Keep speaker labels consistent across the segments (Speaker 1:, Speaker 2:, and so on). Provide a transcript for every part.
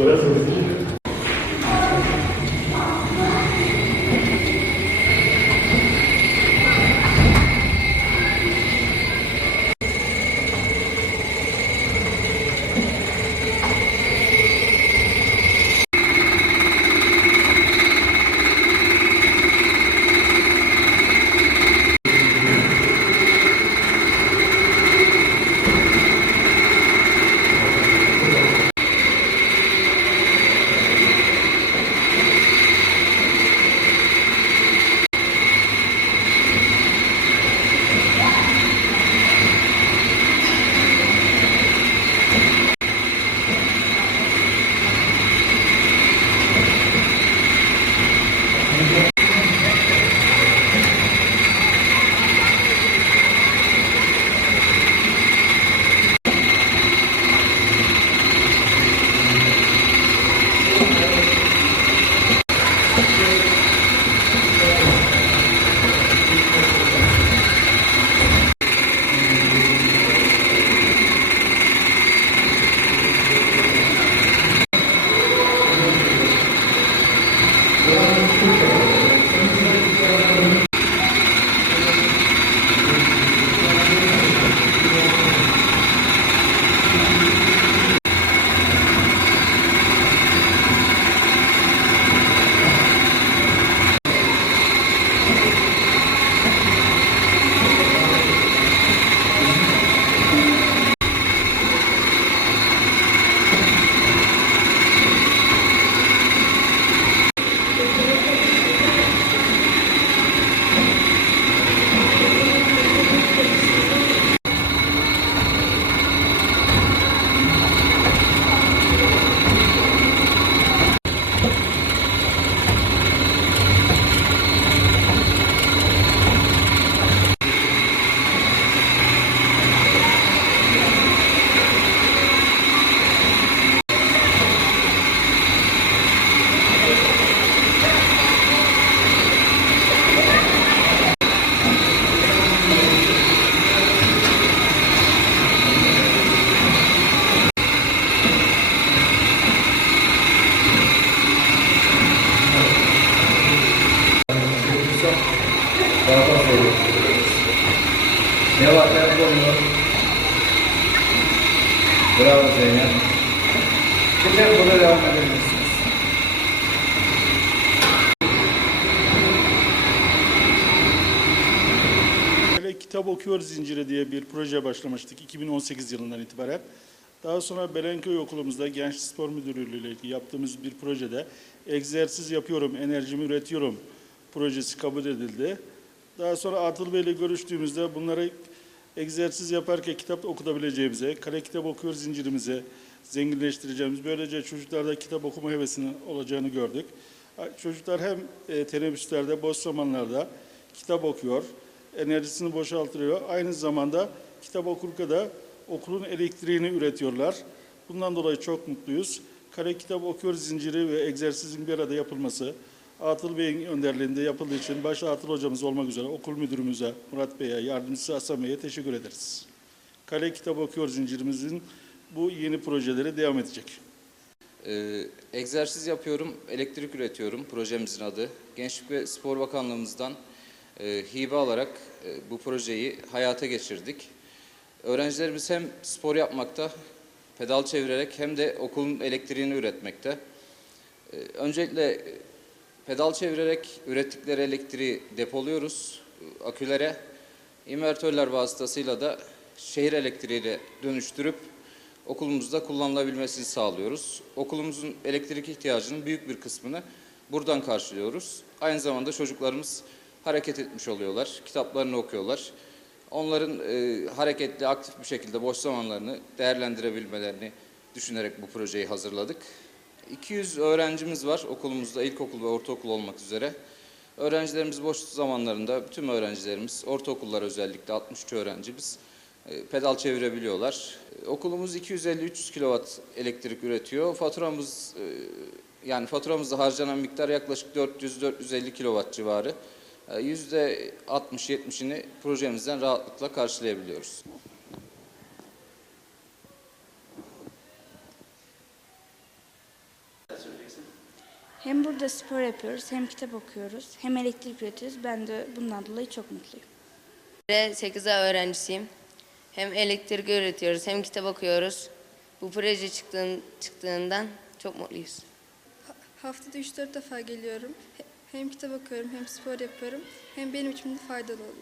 Speaker 1: coraçãozinho. Galata soru. Ne var ne soruyor? Bravo Zeynep. Bir de burada devam
Speaker 2: edebiliriz. Kitap Okuyor Zinciri diye bir proje başlamıştık 2018 yılından itibaren. Daha sonra Belenköy okulumuzda Genç Spor Müdürlüğü ile yaptığımız bir projede egzersiz yapıyorum, enerjimi üretiyorum projesi kabul edildi. Daha sonra Atıl Bey ile görüştüğümüzde bunları egzersiz yaparken kitap okutabileceğimize, kare kitap okuyor zincirimize zenginleştireceğimiz, böylece çocuklarda kitap okuma hevesinin olacağını gördük. Çocuklar hem e, teneffüslerde, boş zamanlarda kitap okuyor, enerjisini boşaltıyor. Aynı zamanda kitap okurken de okulun elektriğini üretiyorlar. Bundan dolayı çok mutluyuz. Kare kitap okuyor zinciri ve egzersizin bir arada yapılması Atıl Bey'in önderliğinde yapıldığı için başta Atıl hocamız olmak üzere okul müdürümüze, Murat Bey'e, yardımcısı Hasan Bey'e teşekkür ederiz. Kare kitap okuyor zincirimizin bu yeni projeleri devam edecek.
Speaker 3: Ee, egzersiz yapıyorum, elektrik üretiyorum projemizin adı. Gençlik ve Spor Bakanlığımızdan e, hibe alarak e, bu projeyi hayata geçirdik. Öğrencilerimiz hem spor yapmakta, pedal çevirerek hem de okulun elektriğini üretmekte. Ee, öncelikle e, pedal çevirerek ürettikleri elektriği depoluyoruz e, akülere. İnvertörler vasıtasıyla da şehir elektriğiyle dönüştürüp okulumuzda kullanılabilmesini sağlıyoruz. Okulumuzun elektrik ihtiyacının büyük bir kısmını buradan karşılıyoruz. Aynı zamanda çocuklarımız hareket etmiş oluyorlar, kitaplarını okuyorlar. Onların e, hareketli, aktif bir şekilde boş zamanlarını değerlendirebilmelerini düşünerek bu projeyi hazırladık. 200 öğrencimiz var okulumuzda, ilkokul ve ortaokul olmak üzere. Öğrencilerimiz boş zamanlarında, tüm öğrencilerimiz, ortaokullar özellikle 63 öğrencimiz e, pedal çevirebiliyorlar. E, Okulumuz 250-300 kW elektrik üretiyor. Faturamız e, yani faturamızda harcanan miktar yaklaşık 400-450 kW civarı. E, %60-70'ini projemizden rahatlıkla karşılayabiliyoruz.
Speaker 4: Hem burada spor yapıyoruz, hem kitap okuyoruz, hem elektrik üretiyoruz. Ben de bundan dolayı çok mutluyum.
Speaker 5: 8A öğrencisiyim. Hem elektrik üretiyoruz hem kitap okuyoruz. Bu proje çıktığın, çıktığından çok mutluyuz.
Speaker 6: Haftada 3-4 defa geliyorum. He- Hem kitap okuyorum hem spor yapıyorum. Hem benim için de faydalı oluyor.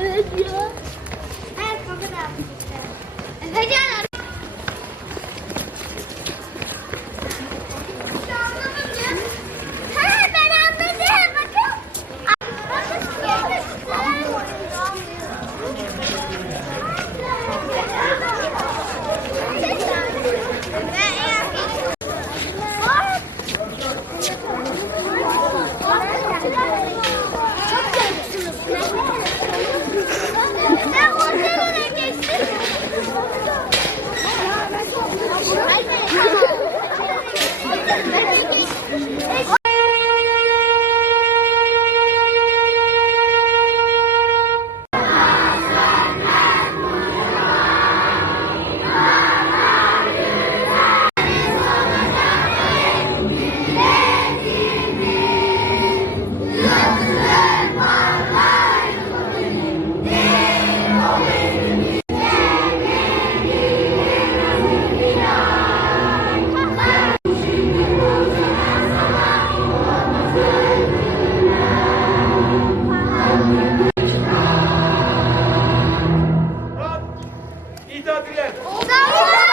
Speaker 7: Evet ya. Evet baba da Efecan
Speaker 1: Tatiller.
Speaker 7: Sağ olun.